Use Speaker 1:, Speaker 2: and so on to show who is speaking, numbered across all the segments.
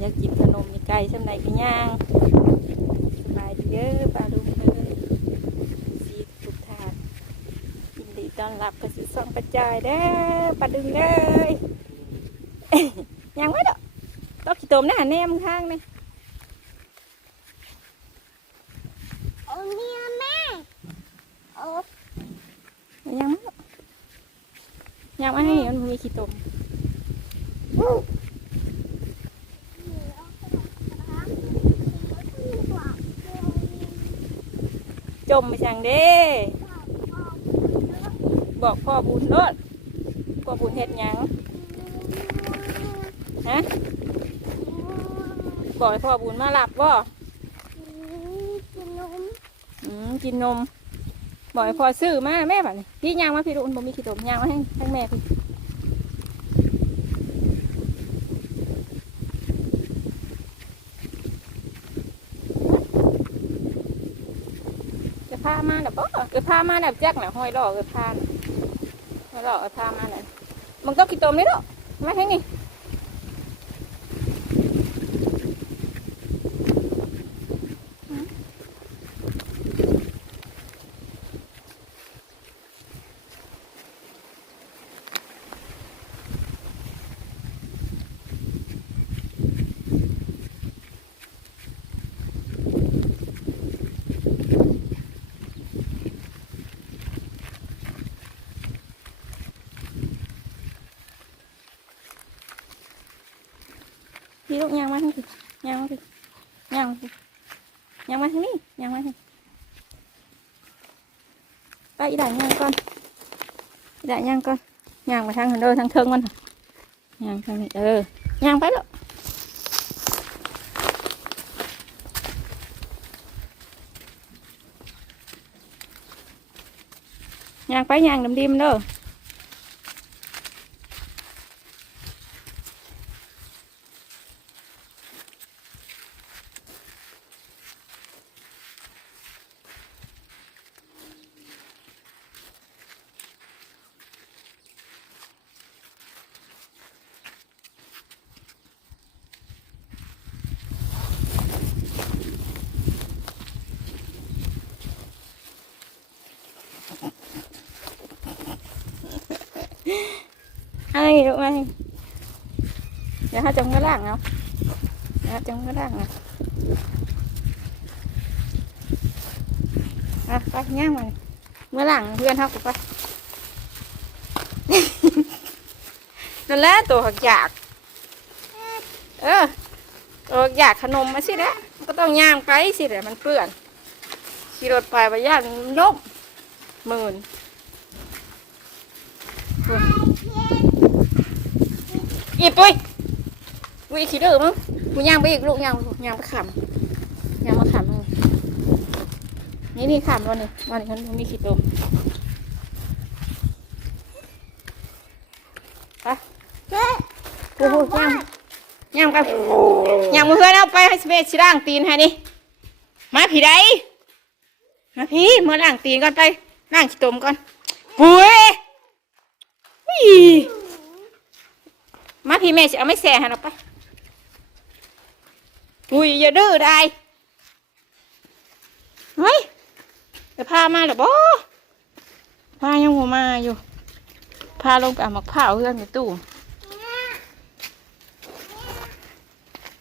Speaker 1: อยากกินขนมยไก่ช่ำไหนก็ย่างสบายดีเด้อปลาลุงเลยสีทุกทางยินดีต้อนรับกระสุส่องประจายเด้อปลาดึงเลยยังไม่ดอกต้องขี้ตมหน้าแนมข้างเลย
Speaker 2: โอ้เนี่ยแม่โอ้
Speaker 1: ยังไม่ยังไม่ให้มันมีขี้ตม มไปช่างเด้บอกพ่อบุญโลดพ่อบุญเฮ็ดยังฮะบอกให้พ่อบุญมาหลับบ่
Speaker 2: กินนม
Speaker 1: อืมกินนมบอกให้พ่อซื้อมาแม่บัดนี้พี่ย่างมาพี่รุ่นบ่มีขี้ตมย่างมาให้ทั้งแม่พี่จะพามา แบบบ่เออพามาแบบแจ๊กหน่ะห้อยล่อกเออพานห้อยล่อกเออพามาน่ะมันก็ขี้ตมนี่ดอกมาให้นี่ พี่ลูกย่างมาทางนี้ย่างมาสิย่างมาสิย่างมาทางนี้ย่างมาทางไปอีด่านย่างก่อนอีด่านย่างก่อนย่างมาทางหันเดอทางเทิงมันน่ะย่างทางนี้เออย่างไปแล้วย่างไปย่างดำดิมๆเด้อ ลูกมาให้เดี๋ยวเขาจงกระล่างเอาเดี๋ยวจงกระล่างเอาอะไปย่างมันเมื่อหลังเพื่อนเขาก็ไปนั่นแหละตัวหักอยาก เออตัวหักอยากขนมมาสิแหละก็ต้องย่างไปสิแหละมันเปื้อนขี่รถไปไปย่างนล่มหมื่น อีปุ้ยปุ้ยขี้ดื้อมั้งกูย่างไปอีกลูกย่างย่างไปขำย่างมาขำมึงนี่นี่ขำวันนี้วันนี้มันมีขี้ตมไป
Speaker 2: เจ๊
Speaker 1: กูกูย่างย่างไปย่างมือเพื่อนเอาไปให้สเปซชิล่างตีนให้นี่มาผีใดมาพี่มาล่างตีนก่อนไปล่างขี้ตมก่อนปุ้ยอี มาพี่แม่จะเอาไม่แส่ให้เราไปอุ้ยอย่าดื้อได้เฮ้ยจะพามาหรอบ่พายังหัวมาอยู่ พาลงไปเอาหมักเผาเพื่อนในตู้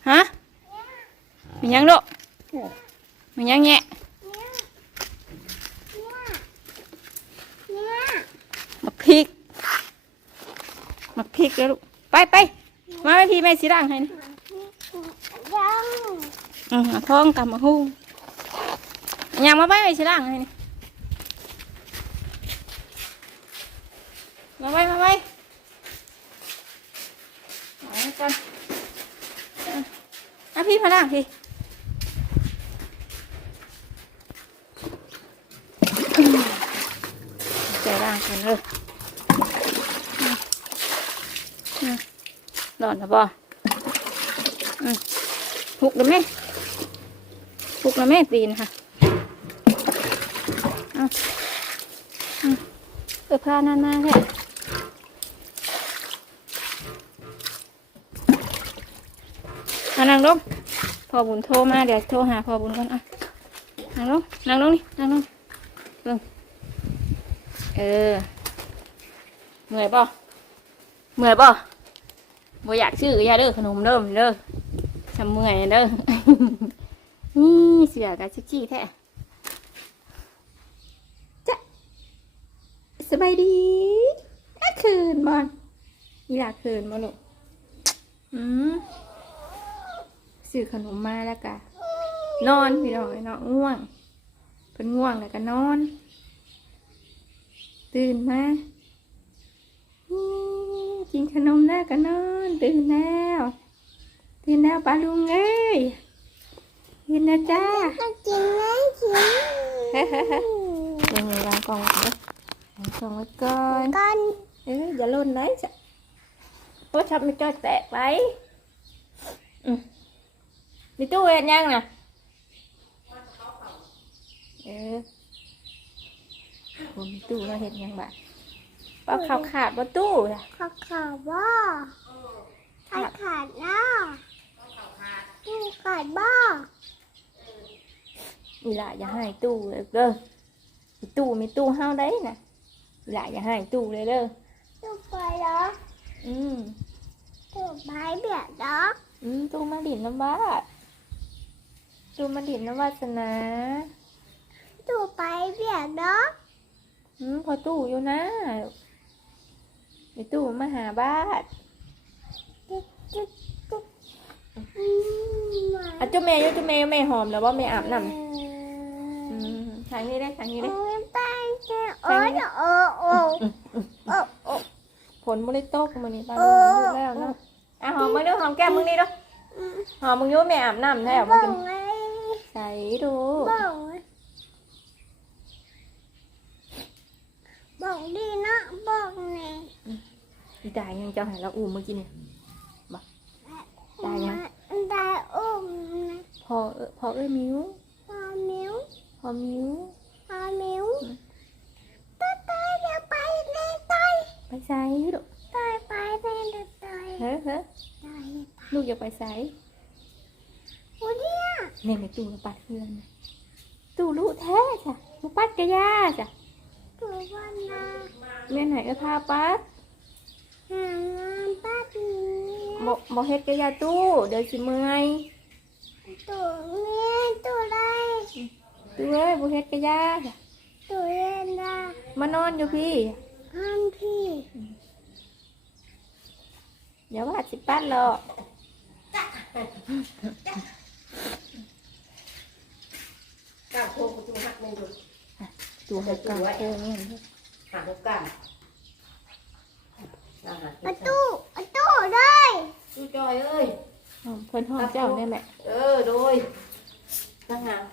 Speaker 1: ฮะมียังลูกมียังแงะ
Speaker 2: เนี่ย
Speaker 1: หมักพริกหมักพริกแล้วลูก ไปไปมาไปพี่แม่สีด่างให้นะ
Speaker 2: ยัง
Speaker 1: อืมเอาท้องกำมาหูยางมาไปไปชิล่างให้นี่มาไปมาไปเอาไว้ก่อนอะอะพี่มาล่างพี่ใจล่างกันเลยอืมอืมหล อนนะบ่อหุกแล้วแม่ปลุกแล้วแม่ตีนค่ะเอาเอาเออพานานมากเลยมานั่งลงพอบุญโทรมาเดี๋ยวโทรหาพอบุญก่อนอะนั่งลงนั่งลงนี่นั่งลงลงเออเมื่อยป่ะเมื่อยป่ะ บ่อยากชื่ออย่าเด้อขนมเด้อเด้อทำเมื่อยเด้อ นี่เสือกับชิจี้แท้จ้ะสบายดีถ้าคืนบอลนี่ลาคืนบอลลูกอืมซื้อขนมมาแล้วกะนอนพี่น้องเนาะง่วงเป็นง่วงแล้วก็นอน ตื่นมาอืม กินขนมแล้วก็นอนตื่นแล้วตื่นแล้วปลาลุงเอ้ยยินนะจ้า
Speaker 2: ก็กินนะกิน
Speaker 1: ยังไงวางกล่องไว้ก่อนวางกล่องไว้ก่อน
Speaker 2: กัน
Speaker 1: เอ้ยอย่าหล่นนะจ้ะโอ้ชับไม่จอยแตกไปอืมมีตู้เห็นยังน่ะเออผมมีตู้เราเห็นยังบ่ะเปล่าขาวขาดบนตู้จ้ะ
Speaker 2: ขอข่าวว่าใครขาดนะตู้ขาดบ้า
Speaker 1: อีหล่ะอย่าให้ตู้เลยเด้อมีตู้มีตู้เฮาได้น่ะอีหล่ะอย่าให้ตู้เลยเด้อ
Speaker 2: ตู้ไปเหรอ
Speaker 1: อืม
Speaker 2: ตู้ไปเบียดเหรอ
Speaker 1: อืมตู้มาดินน้ำบ้าดตู้มาดินน้ำวาสนา
Speaker 2: ตู้ไปเบียดเหรอ
Speaker 1: อืมพอตู้อยู่นะ เดี๋ยวตู้มาหาบ้าน
Speaker 2: จุ๊บจุ๊บจุ๊บอืม
Speaker 1: อะเจ้าแม่อยู่เจ้าแม่แม่หอมแล้วว่าแม่อาบน้ำอืมทางนี้ได้ทางนี้ได้
Speaker 2: โอ้ยไปเจ้าโอ้ยโอ้โอ้โอ้โอ้
Speaker 1: ผลบริโตกมันนี่ตาดูอยู่แล้วเนาะอะหอมมาดูหอมแก้มมึงนี่ดู
Speaker 2: อืม
Speaker 1: หอมมึงอยุ่แม่อาบน้ำแท้มึ
Speaker 2: บ้
Speaker 1: ง
Speaker 2: อ
Speaker 1: กิ
Speaker 2: ง
Speaker 1: น
Speaker 2: ไง
Speaker 1: ใส่ดู
Speaker 2: บ้องไงบ้องดีนะบ้องไง
Speaker 1: อีตายยังเจ้าใหายเราอุ่มเมื่อกี้เนี่ยได้ยัง
Speaker 2: ได้อุ้มนะ
Speaker 1: พอเออพอเอ้ยมิว
Speaker 2: พอมิ้ว
Speaker 1: พอมิว
Speaker 2: พอมิ้วตายตายอย่าไปเลยตาย
Speaker 1: ไปใส่ดู
Speaker 2: ตายไปเลยตาย
Speaker 1: เฮ้ยเฮ้ย
Speaker 2: ตาย
Speaker 1: ลูกอย่าไปใส่
Speaker 2: โอ้เนี่ย
Speaker 1: เนี่ยไม่ตู้มาปัดเพื่อนนะตู้ลูกแท้จ้ะมาปัดกระยาจ้ะ
Speaker 2: ตัววันนะ
Speaker 1: แม่ไหนก็พาปัด
Speaker 2: หางานป้าดี
Speaker 1: บบ่เฮ็ดกระยาตู้ เดี๋ยวสิเมื่อย
Speaker 2: ตัวเมียตัวไร
Speaker 1: ตู้เอ้ยบ่เฮ็ดกระยาจ้ะ
Speaker 2: ตัวเล่นนะ
Speaker 1: มานอนอยู่พี่
Speaker 2: ห้ามพี่
Speaker 1: เดี๋ยวว่าสิปัดหรอก
Speaker 3: ก้าวโค้งประตูหักไม่หยุด
Speaker 1: ตู้ให้กลางเออนี่
Speaker 3: หักหกก้าวอ่าหัก
Speaker 2: ประตูประตูเลย
Speaker 3: ดูจอยเอ้ย
Speaker 1: หอมเพิ่นหอมเจ้าได้แม่
Speaker 3: เออโดยตั้งหาง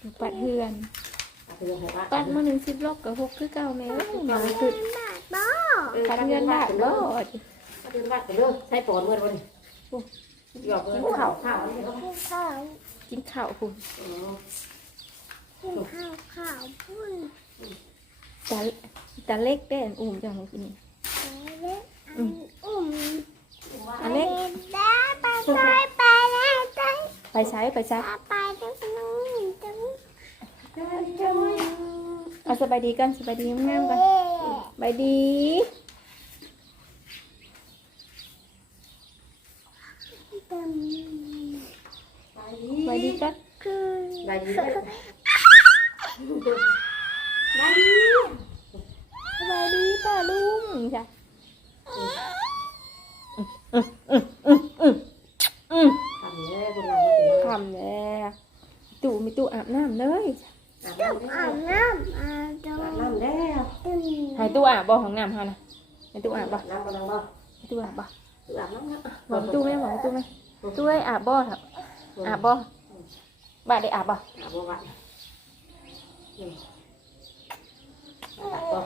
Speaker 1: ตู้ปัดเพื่อน
Speaker 3: เอาไปลงให้บ้าน
Speaker 1: ปัดมื้อหนึง10รอบก็หกคือเก่าแม่เอ้ยมาคือ
Speaker 2: บาทบ้า
Speaker 1: ปัดเพื่อนบ้านบ่
Speaker 3: มาเดินบ้านกันเด้อใช้ปอนเมื่อวันหยอกเงินข้าวข้าวนี่เนาะ
Speaker 2: กินข้าว
Speaker 1: กินข้าวพุ่น
Speaker 3: อ๋อ
Speaker 2: กินข้าวข้าวพุ่น
Speaker 1: ตาตาเล็กได้อันอุ่มจังกินนี่
Speaker 2: เล็กอันอุ้ม
Speaker 1: อันเล็ก
Speaker 2: ได้ไปไปไปแล้วไป
Speaker 1: ไปใช้ไปใช้
Speaker 2: ไปจังนู้นจัง
Speaker 1: เอาสบายดีกันสบายดีงามๆกันสบายดี
Speaker 2: เต็ม
Speaker 1: สบายดีกัน
Speaker 2: คือ
Speaker 3: ได้ดีเลย
Speaker 1: ได้ดีสบายดีป้าลุงจ้ะอืม
Speaker 3: ทำแล้วคุณเราไม่ถึง
Speaker 1: คำแล้วตู่มีตู่อาบน้ำเลย
Speaker 3: อาบน้ำ
Speaker 2: อาบน้ำอาบ
Speaker 3: อาบ
Speaker 2: น้ำ
Speaker 3: น้ำแล้ว
Speaker 2: ตึ้ง
Speaker 1: ใหาย ตู่อาบบ่ของน้ำเฮานะให้ตู่อาบบ่
Speaker 3: น้ำกำลังบ่
Speaker 1: ให้ตู่อาบบ่
Speaker 3: อาบน้ำนะ
Speaker 1: บอกตู่ไหมบอกตู่ไหมตู่ให้อาบบ่เถอะอาบบ่บ้าได้อาบบ่
Speaker 3: อาบบ่บ้านอาบบ่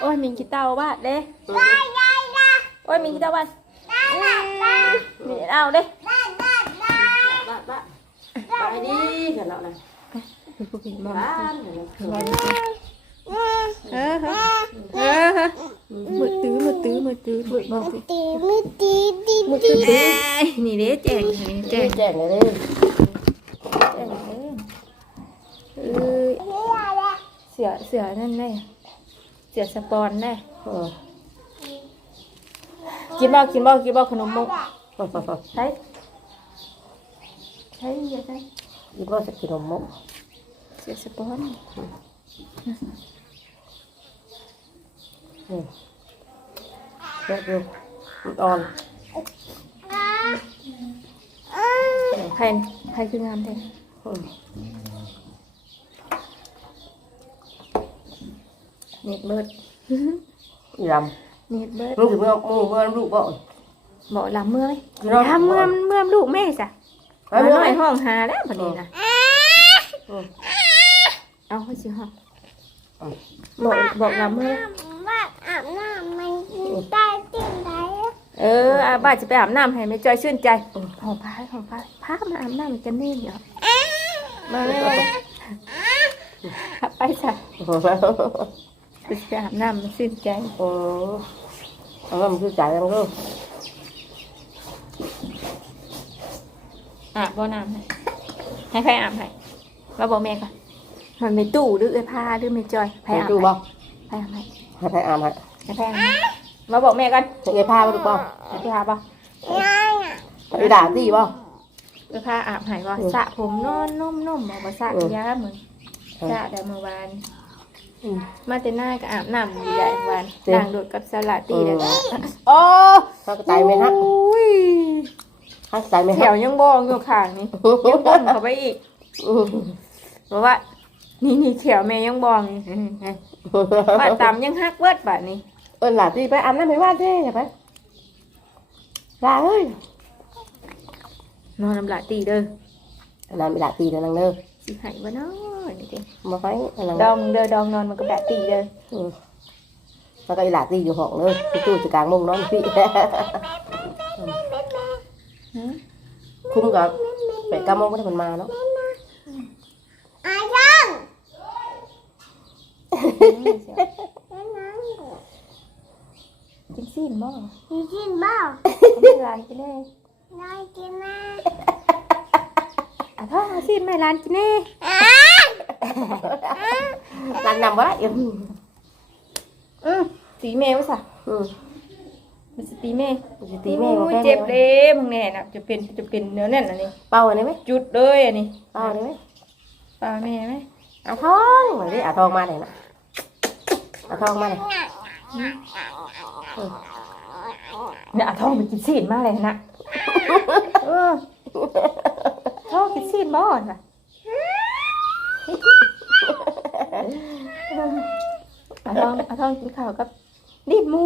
Speaker 1: โอ้ยมิงขี้เต่าบ้าเด้
Speaker 3: เออ
Speaker 1: โอ้ยมิงขี้เต่าบ้ามีเอาเด้
Speaker 3: บ้านบ้านไปดีกันแล้วนะ
Speaker 1: ผู้ผิดมอง
Speaker 3: บ้านเดี๋ยวเรา
Speaker 1: เออเออเออมืดตื้อมืดตื้อมืดตื้อมืดบอก
Speaker 2: ตีมือตีตี
Speaker 1: มืด
Speaker 2: ตี
Speaker 1: ตื้อนี่เด้แจงนี่แจ
Speaker 3: แจ้
Speaker 1: ง
Speaker 3: แจ้งเลยเด้
Speaker 1: แจงเด้เออเสือเสือนั่นได้เสือสปอนได้
Speaker 3: เออ
Speaker 1: กินบ่กินบ่กินบ่ขนมมุกใช่ใช่ยังไง
Speaker 3: ยี่บ่จะกินนมมุก
Speaker 1: เสือสปอน
Speaker 3: นี่เด็กดูมันอ่อน
Speaker 1: ใครใครคืองามแท้
Speaker 3: อืม
Speaker 1: เน็ตเบิร์ด
Speaker 3: ย
Speaker 1: เน็ตเบิร์ดำ
Speaker 3: ลูกถึงเมื่อมือเมื่อลูกบ่
Speaker 1: บอกลำเมื่อไหม
Speaker 3: คือเรา
Speaker 1: ลำเมื่อเมื่อลูกแม่จ้ะ
Speaker 3: เอา
Speaker 1: มา
Speaker 3: เมื่อ
Speaker 1: หน่
Speaker 3: ไห
Speaker 1: อ
Speaker 3: ร่
Speaker 1: ยห้องหาแล้วพอดีนะ
Speaker 3: อืม
Speaker 1: เอาไปสิห้องบอกบอกลำเมื่อ
Speaker 2: ว่าอาบน้ำมันได้ที่ไหน
Speaker 1: เอออาบ้าจะไปอาบน้ำให้ไม่จอยชื่นใจห้องพาห้องพายพามาอาบน้ำกันนี่เดี๋ยวมาเลยมาเลยไปจ้ะไปจะอาบน้ำมันชื่นใจ
Speaker 3: โอ้เอาว่ามันคือจ่ายยังลูก
Speaker 1: อาบบ่น้ำให้ให้ใครอาบให้มาบอกแม่ก่อน มันไม่ตู้หรือไอ้ผ้าหรือไม่จอยใคร
Speaker 3: ให้
Speaker 1: อาบ
Speaker 3: ดู
Speaker 1: ให้
Speaker 3: บ่
Speaker 1: ใครอาบให้
Speaker 3: ให้ให้อ่านให้
Speaker 1: ให้ใครอาบให้มาบอกแม่กัน
Speaker 3: ให้ไอ้ผ้าไปดูบ่
Speaker 1: ให้พี่อาบป่ะ
Speaker 2: ง่ายอะ
Speaker 3: ไปด่าตีบ่
Speaker 1: เสื้อผ้าอาบใหายว่า
Speaker 3: อืม
Speaker 1: สระผมนอนนุ่มๆบอกว่าสระ
Speaker 3: อืม
Speaker 1: ยาเหมือนสระแต่เมื่อวาน
Speaker 3: อืม
Speaker 1: มาแต่หน้าก็อาบน้ำอยู่ใหญ่วัน
Speaker 3: จริง
Speaker 1: ด่างโดดกับสลัดตีเลย
Speaker 3: โอ้ข้ากระจายไหมฮะ
Speaker 1: โอ้ย
Speaker 3: ข้ากระจายไหม
Speaker 1: แถ
Speaker 3: ฮะ
Speaker 1: วยังบองอยู่ข้างนี่ยังบองเข้าไปอีก
Speaker 3: อืม
Speaker 1: บอกว่า นี่นี่แขวแม่ยังบองนี่ว่าตามยังฮักเวิร์ดแบบนี้
Speaker 3: เออหลานตีไปอาบน้ำไม่ว่าเท่ไปลาเอ้ย
Speaker 1: นอนน้ำลายตีเด้อ
Speaker 3: อันนั้นไม่ด่าตีนะนางเด้อ
Speaker 1: สิใหายบ่เนาะนี่เด้
Speaker 3: มาไว้อันนั้น
Speaker 1: ดองเด้อดองนอนมันก็แบบตีเด้อ
Speaker 3: อืมแล้วก็อีหลาตีอยู่ห้องเลยที่ตู้จะกลางมุ้งนอนพี่
Speaker 1: หืม
Speaker 3: คุ้มกับแปดเก้าโมงก็ได้มันมาเนาะ
Speaker 2: อายัง
Speaker 1: กินซีนบ่
Speaker 2: มีกินบ้า
Speaker 1: เอาไม่ร้านกินแน่
Speaker 2: ได้กินนะ
Speaker 1: อะพ่อเอาซีนไม่ร้านกินแน่
Speaker 3: ร้านนำว่าอืม
Speaker 1: อือตีแม่วะสะ
Speaker 3: อืม
Speaker 1: มันสิตีแม่
Speaker 3: มันจะตีแม่บ่
Speaker 1: โอ้ย
Speaker 3: แพ้
Speaker 1: เจ็บ
Speaker 3: แม่
Speaker 1: เด้มึงแน่น่ะจะเป็นจะเป็นเนื้อแน่นอันนี้
Speaker 3: เป่าอันนี้ไหม
Speaker 1: จุดเลยอันนี้
Speaker 3: เป่าอันนี้ไหม
Speaker 1: ปลาแม่ไหม
Speaker 3: เอาทองเหมือนที่เอาทองมาเลยนะ เอาทองมาเลย
Speaker 1: เนี่ยเอาทองไปกินซีนมากเลยนะเออทองกินซีนบ่น่ะเอาทองเอาทองกินข้าวกับดินหมู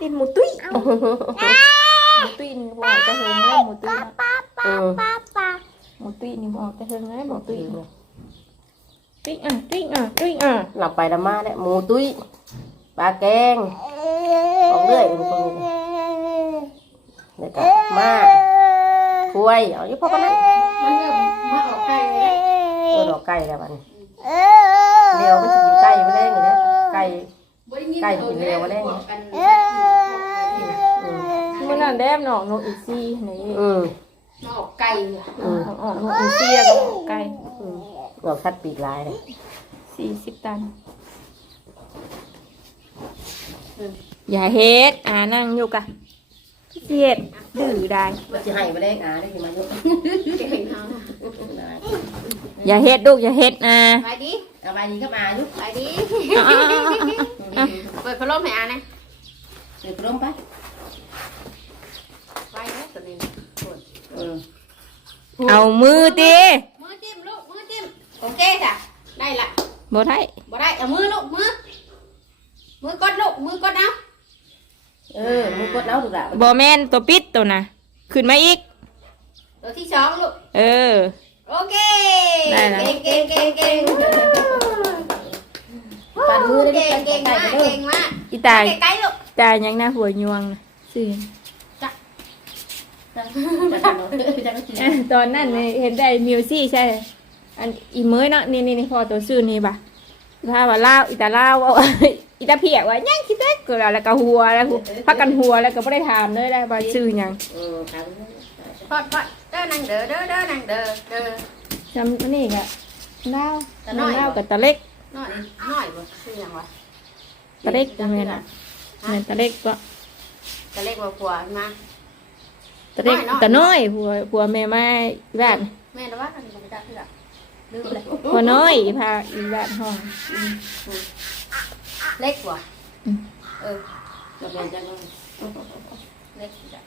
Speaker 1: ดินหมูตุ้ยหมูตุ้ยนี่บอกจะเฮงแล้วหมูตุ้ยนะ
Speaker 2: ป้าป้าป้าป้า
Speaker 1: หมูตุ้ยนี่บอกจะเฮงแล้วหมูตุ้ยนะ ตุ้ยอะตุ้ยอะตุ้ยอะ
Speaker 3: หลับไปดำมาเนี่ยหมูตุ้ยปลาแกงของเรื่อยเป็นคนนี้เด็กมาคุยเอาอยู่พ่อกันนั้น
Speaker 2: มันเริ่มมาออกไก่แล้ว
Speaker 3: เออดอกไก่แล้วบัดนี้เดียวมันจะกินไก่มาแล้งอย่างนี้ไก่ไก่กินเร็วมาแล้งอย่างนี้อืม
Speaker 1: มื่อนั้นแดมหนองนกอีซี่นี่
Speaker 3: อืม
Speaker 2: มาออกไก่
Speaker 3: อืม
Speaker 1: ออกนกอีซี่กับหมกไก่
Speaker 3: อืมดอกชัดปีกลายเลย
Speaker 1: สี่สิบตัน อย่าเฮ็ดอ่านั่งอยู่กะเฮ็ดดื้อได้
Speaker 3: มันจะให้มาแล้งอ่าได้กี่มาเยอะ
Speaker 1: อย่าเฮ็ดลูกอย่าเฮ็ดอ่า
Speaker 2: ไปดิ
Speaker 3: เอาไปยิงก็มายุ
Speaker 2: ไปดิ
Speaker 1: เอาเอาเอาเอา
Speaker 2: เปิดพัดลมให้อานะ
Speaker 3: เดี๋ยวล้มไป
Speaker 2: ไปนะตัวนี้
Speaker 3: เออ
Speaker 1: เอามือตี
Speaker 2: มือจิ้มลูกมือ จิ้มโอเคจ้ะได้ละ
Speaker 1: บ่ได้
Speaker 2: บ่ได้เอามือลูกมือ มือกดลูกมือกดเอา
Speaker 3: เออมึงกดแล้วถูกแล้ว
Speaker 1: บ่แม่นตัวปิดตัวน่ะขึ้นมาอีก
Speaker 2: ตัวที่สองลูก
Speaker 1: เออ
Speaker 2: โอเค
Speaker 1: ได้ละ
Speaker 2: เก่งเก่งเก่งเก่ง
Speaker 3: ปัดมือได้
Speaker 2: เก่ง
Speaker 3: เก่
Speaker 2: เก่
Speaker 3: ง
Speaker 2: ง
Speaker 3: ไก่
Speaker 2: มาก
Speaker 3: ไปเลย
Speaker 2: เก่งมาก
Speaker 1: อีตาย
Speaker 2: ใกล้ๆลูก
Speaker 1: ตายยังหน้าหัวยวงน่ะซื่อตอนนั้นเนี่ยเห็นได้มิวซี่ใช่ อันอีเมยเนาะนี่นี่นี่พอตัวซื่อนี่ปะถ้าว่าลาวอีตาลาวเอาอีกินตาเพียกว่ายังคิดได้ก็แล้วก็หัวแล้วพักกันหัวแล้วก็บ่ได้ถามเลยได้บ่ชื่อหยัง
Speaker 3: เออถาม
Speaker 4: พอดพอดเด้อนางเด้อเด้อเด้อนางเด้อเด้อ
Speaker 1: จำอันนี้ก็ดาว
Speaker 4: ตาน้อย
Speaker 1: ดาวกับตาเล็ก
Speaker 4: น้อยน้อยบ่ชื่อหยังวะ
Speaker 1: ตาเล็กแม่นน่ะแม่นตาเล็กก็
Speaker 4: จะเล็กกว่าผัวมา
Speaker 1: ตาเล็ก
Speaker 4: น้อยๆ
Speaker 1: ตาน้อยผัวผัวแม่มาอีบ้าน
Speaker 4: แม่นะว่าอันนี้บ่ได้คือ อะลืมเลย
Speaker 1: ผัวน้อยพาอีบ้านห้อง
Speaker 4: เล็กกว่า
Speaker 1: อืม
Speaker 4: เออ
Speaker 3: เราเป็นจัง
Speaker 4: เล็กจ้ะ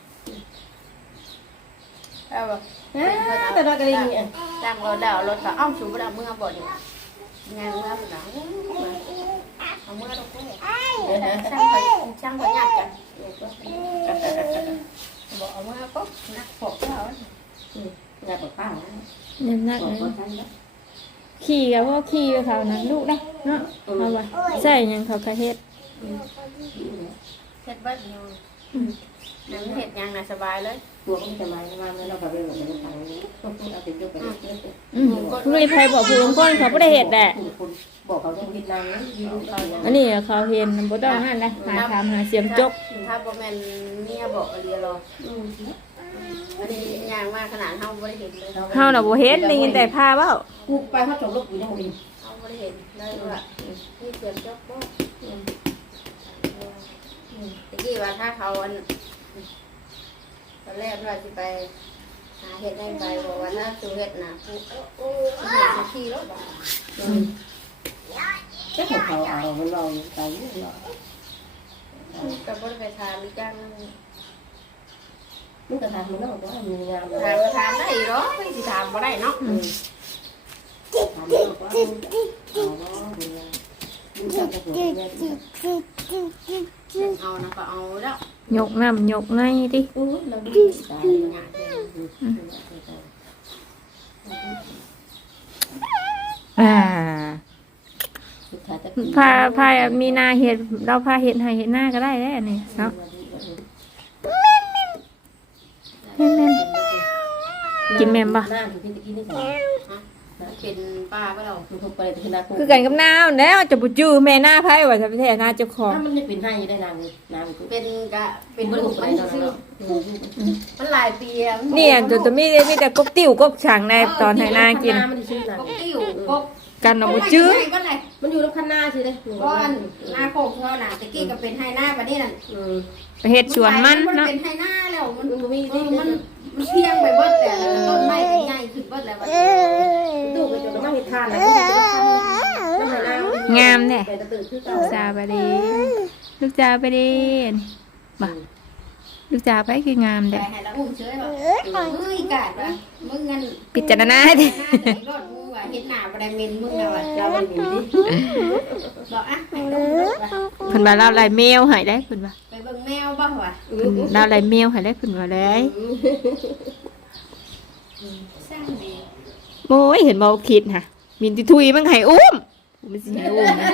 Speaker 4: เอาบ่
Speaker 3: แต่เราก็ได้ยิน
Speaker 4: จ้างรถดาวรถก็เอ้าสูบบ่ได้เอาเมื่อบ่นี่งานเมื่อพุ่นน่ะเอาเมื่อลงไปช่างไปช่างไปยากกันบอกเอาเมื่อปุ๊บนักพกเขา
Speaker 3: งานกับป้า
Speaker 1: น้ำหนัก
Speaker 3: บอก
Speaker 1: เลย
Speaker 3: ว่าท่านนะ
Speaker 1: ขี่กับว่าขี่ไปเขานะลูกนะเนาะเอาไว้ใส่หยังเขากระเฮ็ด
Speaker 4: เฮ็ดเบิดอยู่นั่นเฮ็ดหยังน่ะสบายเลย
Speaker 3: ตัวก็จะมาว่าเมื่อเราไปเป็นแบบนี้ทางนี้เราเป็นยกไป
Speaker 1: อืมผู้ริภัยบอกผู้ลงก้นเขาไม่ได้เห็ดแหละ
Speaker 3: บอกเขาต้องคิดนางยืนเขา
Speaker 1: อันนี้เขาเห็นบ่ต้องนั่นนะหาถามหาเสียมจก
Speaker 4: ถ้าบ่แม่นเมียบอกก็เรียรอ อันนี้ย่างมากขนาดเฮาบ่ได้เห็นเลย
Speaker 1: เฮาน่ะบ่เห็นได้ยินแต่พาเว้า
Speaker 3: กูไปเขาจบลูกกูยังมี
Speaker 4: เฮาบ่ได้เห็นเลยว่านี่เสียงจกบ่ตะกี้ว่าถ้าเขาอันตอนแรกว่าสิไปหาเฮ็ดให้ไปบอกว่าน่าสูเฮ็ดน่ะกูเฮ็ดสิขี่รถบ่
Speaker 3: เจ้าของเขาเอามันลองไปนี่หรอ
Speaker 4: ก็บ่ได้ไปทานจ้าง
Speaker 3: มึงก็ทำมันต้องบอกว่ามีงาน
Speaker 4: ถามก็ถามได้หรอไม่สิถามบ่ได้เนาะ
Speaker 3: ทำมันบอกว่าเอาว่ามีงานมึงจะไปหัวแม่ดิ
Speaker 4: เอานะก็เอาแล้ว
Speaker 1: ยกน้ำยกไงติ
Speaker 3: อู้เราดีตาย
Speaker 4: อยากเห็น
Speaker 1: อ่า
Speaker 3: สุดท้ายจะ
Speaker 1: พาพามีนาเห็ดเราพาเห็ดให้เห็ดหน้าก็ได้แล้วอันนี่เนาะ กินแม่นบ่
Speaker 3: หน้าคือพี่ตะกี้นี่ไง
Speaker 4: เป็นป้าก็เรา
Speaker 3: คือเขาไปที่นา
Speaker 1: คือกันกับนาวแล้วจะบ่จื้อแม่หน้าไผว่าจะไปแท้หน้าเจ้าของ
Speaker 3: ถ้ามันจะเป็นให้ได้นานเลยนานเลย
Speaker 4: เป็นกะเป็น
Speaker 3: เป็น
Speaker 4: ลู
Speaker 3: ลู
Speaker 4: ก
Speaker 3: ก
Speaker 4: มั
Speaker 3: มันน
Speaker 4: ซื้อมันหลายปีอะ
Speaker 1: เนี่ยจนจะมีมีแต่กบติ้วกบฉางในตอนให้หน้ากิน
Speaker 3: มันชื่อนา
Speaker 4: พกติ้วพก
Speaker 1: กันเอาบ่จื้อ
Speaker 4: ก็เลย
Speaker 3: มันอยู่ตรงคันหน้าสิเลย
Speaker 4: ก้อนหน้าโคกเท่าน่ะตะกี้ก็เป็นไฮหน้าบัดนี้นั่น
Speaker 3: อืม
Speaker 1: ไปเฮ็ดสวนมัน
Speaker 4: มัน
Speaker 1: เนาะ
Speaker 4: เป็นไฮหน้าแล้วมัน
Speaker 3: มันบ่มี
Speaker 4: เอ
Speaker 3: ที่
Speaker 4: อมันมันเพียงไปเบิดแล้วต้นไม้ก็ใหญ่ขึ้นเบิดแล้วบัดนี้
Speaker 3: ตู้ก็จะมาเห็ดทานนะน้ำมันน้ำ
Speaker 1: งามแท้
Speaker 3: แต่จะตื่นขึ้น
Speaker 1: ลูกสาวไปดีลูกสาวไปดีบ่ลูกสาวไปคืองาม
Speaker 4: แต่
Speaker 1: เด้
Speaker 4: ให้เราอุ้มเฉยว่าเฮ้ยกาดว่ามึงงั้น
Speaker 1: พิจารณาให้
Speaker 4: ห
Speaker 1: ดิ
Speaker 4: น้าจะรอดมึงว่าเฮ็ดหน้าบ่ได้เมนมึงแล้วว่า
Speaker 3: เราไม่มีดิ
Speaker 4: บอกอะให้ลูกว่า
Speaker 1: เพิ่นว่าเราลายแมวให้ได้เพิ่นว่า
Speaker 4: ไปเบิ่งแมวบ้างวะ
Speaker 1: เพิ่นเราลายแมวให้ได้เพิ่นว่าได้
Speaker 4: สร้างดี
Speaker 1: โอ้ยเห็นบ่คิดค่ะมินติทุยมันให้อุ้มมันสิให้อุ้มนะ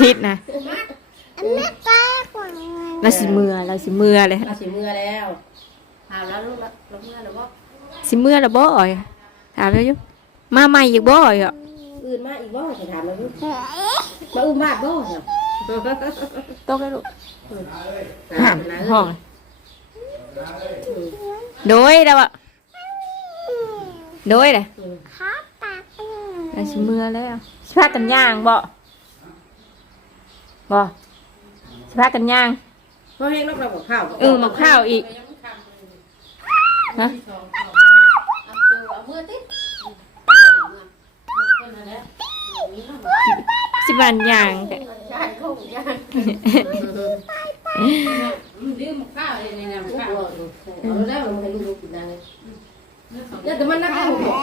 Speaker 1: ผิดนะ
Speaker 2: แม่ป้าของ
Speaker 1: เราสิเมื่อเราสิเมื่อเลย
Speaker 3: เราสีมือแล้ว
Speaker 4: เอาแล้วลูกละลูกเมื่อหรือว่า
Speaker 1: สิเมื่อแล้วบ่อ่อยถามแล้วอยู่ มาใหม่อีกบ่อ่อยอะ
Speaker 3: อื่นมาอีกบ่จะถามเราดูมาอุ้มมาบ่เหรอ
Speaker 1: ตกแล้วลูก
Speaker 3: ถามนะ
Speaker 1: ห้องโดยแล้วอะโดยเลย
Speaker 2: ข้าปาก
Speaker 1: เราสิเมื่อแล้วสิพากันย่างบ่บ่สิพากันย่าง
Speaker 3: พ่อแห้งนอกเราบอกข้าว
Speaker 1: เออหมกข้าวอีกฮะ
Speaker 4: เอาเจอเอาเมื่อติ
Speaker 1: สิบันย่างแต่
Speaker 4: ใช่คงยัง
Speaker 3: ดื้อหมกข้าวเลยนะหมกข้าวเอาแล้วมันให้ลูกกินได้เนี่ยแต่มันนักให้หมก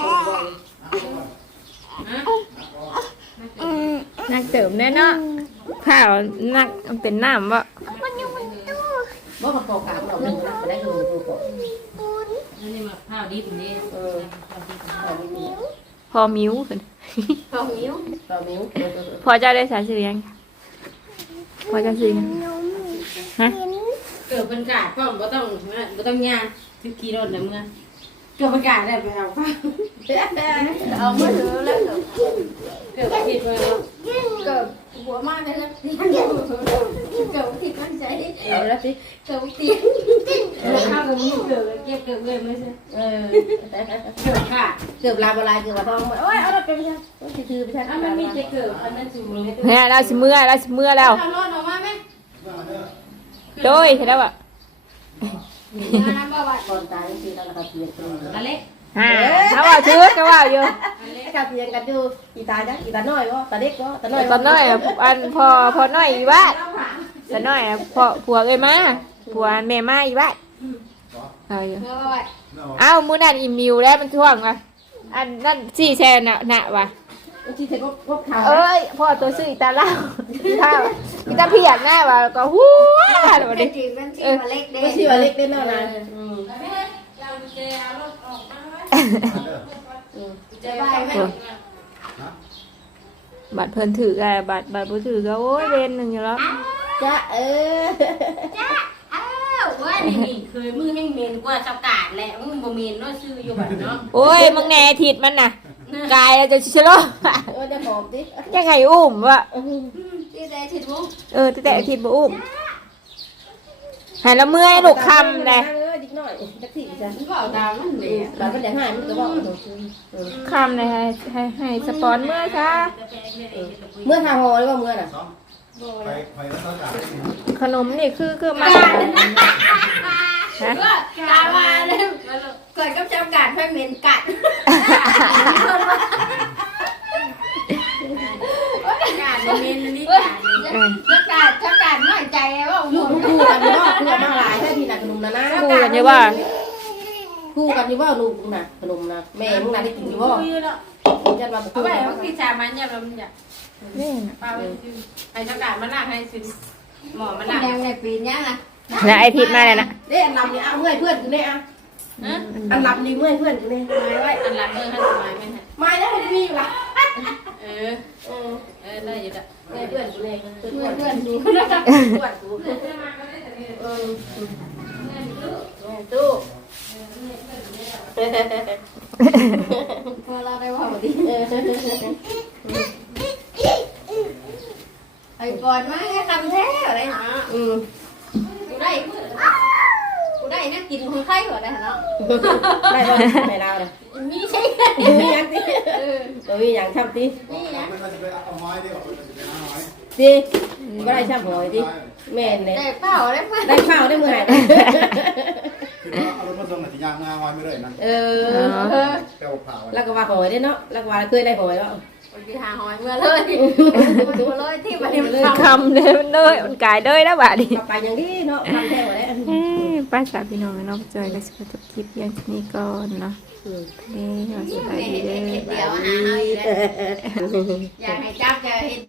Speaker 1: นักเติมแน่เนาะข้าวนักมันเป็นน้ำบ่
Speaker 2: มันอยู่บนตู้
Speaker 3: บ่มาขอกาบเราเป็นนักได้คือตัวก่อน
Speaker 2: ปูน
Speaker 5: นี่มาข้าวดิบนี่
Speaker 3: เออข้าวมิ้ว
Speaker 1: พอมิ้วขึ้น
Speaker 4: เอาหิว
Speaker 3: ข้าวมิ้ว
Speaker 1: พอเจะได้สารสื่อยังพอเจะสื่อยัง
Speaker 2: นม
Speaker 1: ฮะ
Speaker 2: กิน
Speaker 5: เกิดเป็นกาดพ่อมบ่ต้องบ่ต้องย่างทุกกิโลนะเมื่อ
Speaker 3: กรรมการได้ไปเอาฟ้า
Speaker 4: เอามือถือแล้วก็
Speaker 3: เกือบผิดไปแล้ว
Speaker 4: เกิดหัวมากเลยนะเกิดติดมั่นใจ
Speaker 3: เอาแล้วสิ
Speaker 4: เกิดติด
Speaker 3: ข้าวกับมีเกือบเก็บเกือบเลยไม่ใช่
Speaker 4: เออ
Speaker 3: เกือบค่ะ
Speaker 4: เกือบลาบลายเกือบทองโอ้ยเอารถไปไม่ใช่รถถือไปใช่
Speaker 3: อั นมันมีจะเกือบอันนั้นสูงเลย
Speaker 1: เนี่ยเราสิเมื่อเราสิเมื่อแล้ว
Speaker 4: เอารถออกมาไหม
Speaker 1: โดยเห็นแล้วอะ
Speaker 4: มาน้ำบ่าว
Speaker 3: ก่อนตายคือเราเราเพียงกัน
Speaker 4: อเล็ก
Speaker 1: ฮ่าเขาว่าชื่อเขาว่าอยู่
Speaker 3: เราเพียงกันอยู่อีตาจ้ะอีตาน้อยวะตาเด็กวะตาน้อย
Speaker 1: ตอนน้อยอะอันพอพอน้อยอีบ้านตอนน้อยอะพอผัวเอ้ยมาผัวแม่มาอีบ้านเอาอยู่
Speaker 4: บ่าว
Speaker 1: เอ้ามื้อนั้นอีมิวแล้วมันท่วงว่ะอันนั่นสี่แชร์น่ะน่ะว่ะ
Speaker 3: ที่เธอก็พบเขา
Speaker 1: เอ้ยพ่อตัวซื้ออีตาเล่าอีตาอีตาเพียกหน้าว่ะแล้วก็ฮู้แล้ว
Speaker 4: เป็
Speaker 1: ดิ
Speaker 4: นจริงเป็นที่มาเล็กเด้
Speaker 3: ไม่ใช่ว่าเล็กเด้นอนนะ
Speaker 4: จะไปไหม
Speaker 1: บัตรเพิ่นถืออะบัตรบัตรบ่ถือก็โอ้ยเวรหนึงอยู่แล้ว
Speaker 3: จ้ะเออ
Speaker 4: อ้าวว่านี่นี่เคยมือแห้งเมนกว่าชาวกาดแหละมึงบ่เมนเนาะชื่ออยู่บัดเนาะ
Speaker 1: โอ้ยมึงแน่ทิดมันน่ะ กายแล้วจะชิโล
Speaker 3: เออจะหอมดิ
Speaker 1: ยังไงอุ้มวะ
Speaker 4: ที่ได้ทิดมุ้ง
Speaker 1: เออแต่แต่ทิดบ่อุ้มใหายละเมื่อยลูกคำเลย
Speaker 3: เออดิกหน่อยจักสิจ้ะ
Speaker 4: มันบอกตามมันเลย
Speaker 3: เราก็จะให้มันก็บอก
Speaker 1: คำเลยให้ให้ให้สปอนเมื่อยซะ
Speaker 3: เมื่อทางหอหรือว่าเมื่อน่ะ
Speaker 5: ไปไปแล้วก็กลับ
Speaker 1: ขนมนี่คือคือมา
Speaker 4: ก็ตามาเลยเกิดกับชาวกาดไฟเมนกัดกาดเมนนี่กาด
Speaker 1: เออ
Speaker 4: ชากาดชาวกาดน้อยใจว่า
Speaker 3: ลูกคู่กันอยู่ว่าคู่กันมาหลายแค่ทีน่ะขนมนะนะ
Speaker 1: คู่กันอยู่ว่า
Speaker 3: คู่กันอยู่ว่าลูกน่ะขนมนะแม่มึงน่ะได้กินอยู่ว่าจันมา
Speaker 6: เอา
Speaker 3: คู่
Speaker 6: ไป
Speaker 3: กัน
Speaker 6: ว่าพี่จามันเนี่ยมันอยาก
Speaker 1: นี่นะ
Speaker 6: ไปซื้อให้เจ้ากาดมานั่งให้ซื้อหมอมานั่ง
Speaker 4: ยังในปีนี้นะ
Speaker 1: นะไอทิดมาเลยนะ
Speaker 3: เด้อันลำนี่เอาเมื่อยเพื่อนกูเนี่ยอะ
Speaker 6: ฮะ
Speaker 3: อันลำนี่เมื่อยเพื่อนกูเนี่ย
Speaker 6: ไม่ไว้อันหลังเออให้สบายไหมฮะ
Speaker 3: มาแล้วมันมีอยู่ละ
Speaker 6: เออ
Speaker 3: เออ
Speaker 6: เออได้อยู่ละ
Speaker 3: เมื่อยเพื่อนกูเนี่ยเพื่อน
Speaker 4: เพื่อน
Speaker 3: เพื่
Speaker 4: เพื่
Speaker 3: อ
Speaker 4: อนนดู
Speaker 3: เพื่อนกูเออตู้
Speaker 4: พอเราได้ว่าดี
Speaker 3: เออ
Speaker 4: ไอ้ก่อนมาแค่คำแท้อะไรฮะ
Speaker 3: อืม
Speaker 4: กูได้กู ได้นักกินของใครเหรอได้เนาะ
Speaker 3: ได้บ่ไม่ลาวเลย
Speaker 4: มีใช่
Speaker 3: มีหยังติเออมีหยังทำติ
Speaker 4: นี่นะ
Speaker 5: มันจะไปเอาไม้ดิออกมันจะไปเอาไม้
Speaker 3: ติบ่ได้ช่ำหอยติแม่นเลย
Speaker 4: ได้เปล่าได้เปล่า
Speaker 3: ได้ข้าวได้มือหาย
Speaker 5: คือว่าเอารถมาส่งหน่อยที่ยางงาไม้ไม่ได้นะ
Speaker 3: เออ
Speaker 4: เออ
Speaker 5: แปลวเผา
Speaker 3: แล้วก็ว่าหอยได้เนาะแล้วก็ว่าเคยได้หอยแล้ว
Speaker 4: ไปหาหอยเมื่อเลยตัวเลยที่มันทำ
Speaker 1: คำเลยมันเลยมันกายเลยแล้วบาดดิ
Speaker 3: กลับไปอย่างนี้เนาะทำแท้หมดแล้ว
Speaker 1: เอ้ยป้าสาวพี่น้องเนาะจอยก็สิจบคลิปเพียงเท่านี้ก่อนเนาะเด้อสบายดีเด้อ
Speaker 4: เดี๋ยวหาเอาอีกแล้วอยากให้จับจะเห็น